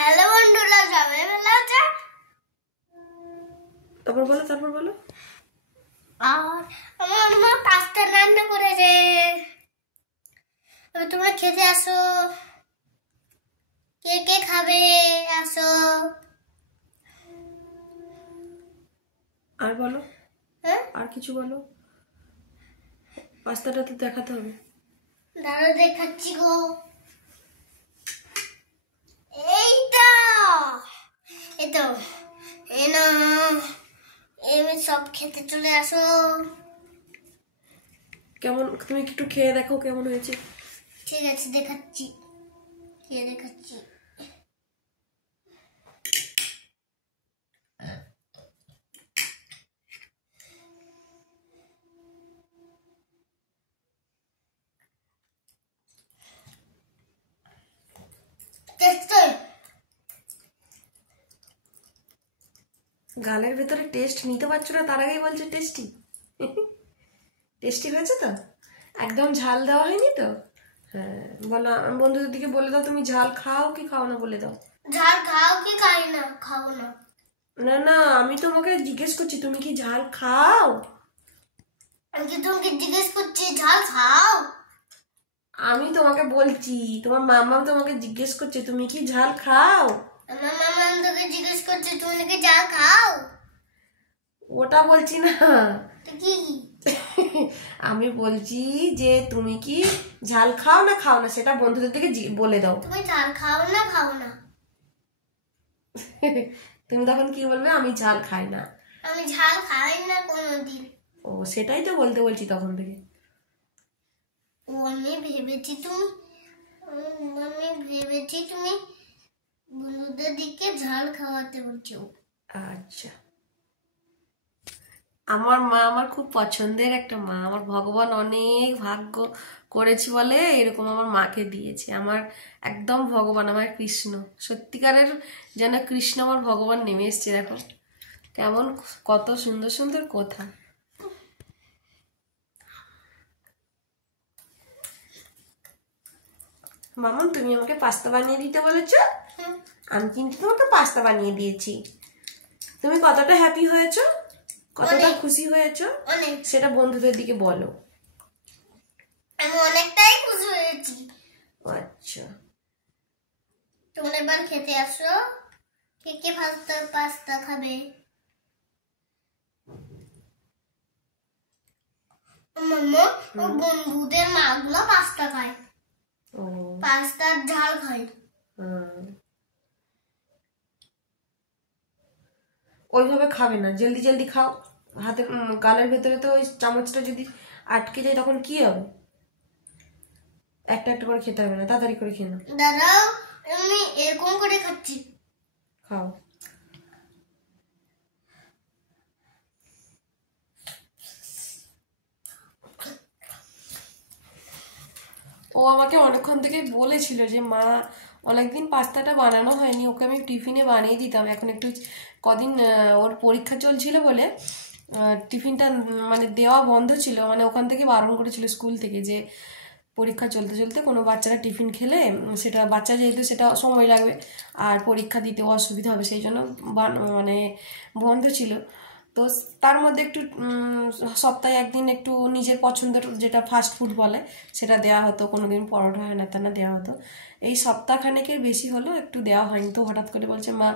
Hello বন্ধুরা, সবাই ভালো আছো? তারপর বলো। আর আমার মা পাস্তা রান্না করেছে, এবার তোমরা খেতে আসো। কে কে খাবে আসো। আর বলো, হ্যাঁ, আর কিছু বলো। পাস্তাটা তো দেখাতে হবে। দাঁড়া দেখাচ্ছি গো। এই তো এই তো এই না, এবার সব খেতে চলে আসো। কেমন, তুমি একটু খেয়ে দেখো কেমন হয়েছে। ঠিক আছে, দেখাচ্ছি, খেয়ে দেখাচ্ছি। গালের ভেতরে টেস্ট নিতে পারছো না, তার আগেই বলছে টেস্টি। টেস্টি হয়েছে তো? একদম ঝাল দেওয়া হয়নি তো? হ্যাঁ বলো, বন্ধুদের দিকে বলে দাও তুমি ঝাল খাও কি খাও না, বলে দাও। ঝাল খাও কি খাই না? খাবো না। না না, আমি তোমাকে জিজ্ঞেস করছি তুমি কি ঝাল খাও। আমি কি তোমাকে জিজ্ঞেস করছি ঝাল খাও? আমি তোমাকে বলছি, তোমার মামা তোমাকে জিজ্ঞেস করছে তুমি কি ঝাল খাও। আমার মামা তোকে জিজ্ঞেস করছে তুমি নাকি ঝাল খাও। ওটা বলছি না। তো কি? আমি বলছি যে তুমি কি ঝাল খাও না খাও না, সেটা বন্ধুদের দিকে বলে দাও। তুমি ঝাল খাও না খাও না? তুমি তখন কি বলবে? আমি ঝাল খাই না। আমি ঝাল খাই না কোনোদিন। ও সেটাই তো বলতে বলছি তখন থেকে। ও আমি ভেবেছি তুমি বন্ধুদের দিকে ঝাল খাওয়াতে বলছো। আচ্ছা, আমার মা আমার খুব পছন্দের একটা মা। আমার ভগবান অনেক ভাগ্য করেছি বলে এরকম আমার মাকে দিয়েছে। আমার একদম ভগবান, আমার কৃষ্ণ, সত্যিকারের যেন কৃষ্ণ আমার ভগবান নেমে এসছে। দেখো কেমন, কত সুন্দর সুন্দর কথা। মামুন তুমি আমাকে পাস্তা বানিয়ে দিতে বলেছ, আমি কিন্তু তোমাকে পাস্তা বানিয়ে দিয়েছি। তুমি কতটা হ্যাপি হয়েছো, কতটা খুশি হয়েছো, অনেক। সেটা বন্ধুদের দিকে বলো। আমি অনেকটাই খুশি হয়েছি। আচ্ছা, তোমরা এবার খেতে আসো। কে কে পাস্তা খাবে? মাম্মা, ওর বন্ধুদের মাগুলো পাস্তা খায়, ও পাস্তার ঝাল খায়। ওইভাবে খাবে না, জলদি জলদি খাও। হাতে গালের ভেতরে তো ওই চামচটা যদি আটকে যায় তখন কি হবে? একটা একটা করে খেতে হবে না, তাড়াতাড়ি করে খেয়ে নাও। দাদাও, আমি এরকম করে খাচ্ছি। খাও। ও আমাকে অনেকক্ষণ থেকে বলেছিল যে মা অনেকদিন পাস্তাটা বানানো হয়নি, ওকে আমি টিফিনে বানিয়ে দিতাম। এখন একটু কদিন ওর পরীক্ষা চলছিল বলে টিফিনটা মানে দেওয়া বন্ধ ছিল, মানে ওখান থেকে বারণ করেছিল স্কুল থেকে যে পরীক্ষা চলতে চলতে কোনো বাচ্চারা টিফিন খেলে সেটা বাচ্চা যেহেতু সেটা সময় লাগবে আর পরীক্ষা দিতেও অসুবিধা হবে, সেই জন্য মানে বন্ধ ছিল। তো তার মধ্যে একটু সপ্তাহে একদিন একটু নিজের পছন্দের যেটা ফাস্ট ফুড বলে সেটা দেওয়া হতো, কোনোদিন পরোটা হয় না তা না দেওয়া হতো। এই সপ্তাহখানেকের বেশি হলো একটু দেওয়া হয়নি, তো হঠাৎ করে বলছে মা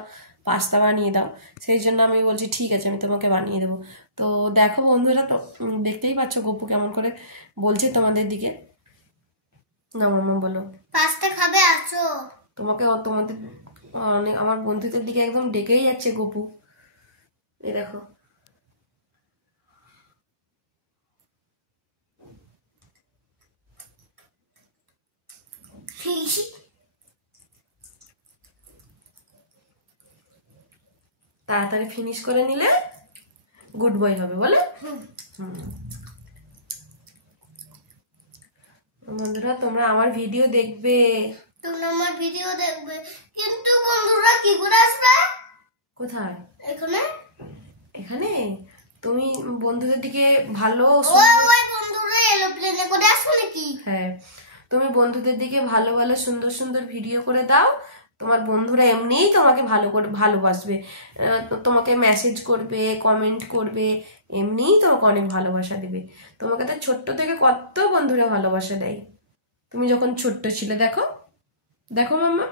পাস্তা বানিয়ে দাও। সেই জন্য আমি বলছি ঠিক আছে আমি তোমাকে বানিয়ে দেবো। তো দেখো বন্ধুরা, তো দেখতেই পাচ্ছ গপু কেমন করে বলছে তোমাদের দিকে। না মামা বলো, পাস্তা খাবে আসো। তোমাকে তোমাদের অনেক আমার বন্ধুদের দিকে একদম ডেকেই যাচ্ছে গপু। এই দেখো, তাড়াতাড়ি ফিনিশ করে নিলে গুড বয় হবে বলে। বন্ধুরা তোমরা আমার ভিডিও দেখবে, তোমরা আমার ভিডিও দেখবে, কিন্তু বন্ধুরা কি করে আসবে? কোথায়? এখানে। এখানে তুমি বন্ধুদের দিকে ভালো, ওই বন্ধুরা এরোপ্লেনে করে আসবে নাকি? হ্যাঁ তুমি বন্ধুদের দিকে ভালো ভালো সুন্দর সুন্দর ভিডিও করে দাও, তোমার বন্ধুরা এমনিই তোমাকে ভালো করে ভালোবাসবে, তোমাকে মেসেজ করবে, কমেন্ট করবে, এমনিই তোমাকে অনেক ভালোবাসা দেবে। তোমাকে তো ছোট্ট থেকে কত বন্ধুরা ভালোবাসা দেয়, তুমি যখন ছোট্ট ছিলে। দেখো দেখো মাম্মা,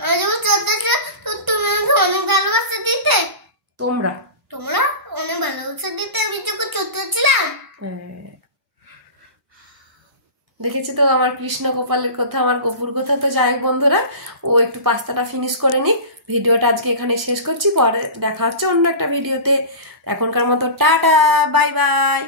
আমি যখন ছোট ছিলাম তুমি আমাকে অনেক ভালোবাসা দিতে। তোমরা তোমরা অনেক ভালোবাসা দিতে আমি যখন ছোট ছিলাম। দেখেছি তো আমার কৃষ্ণ গোপালের কথা, আমার গপুর কথা। তো যাই হোক বন্ধুরা, ও একটু পাস্তাটা ফিনিশ করে নি। ভিডিওটা আজকে এখানে শেষ করছি, পরে দেখা হচ্ছে অন্য একটা ভিডিওতে। এখনকার মতো টাটা, বাই বাই।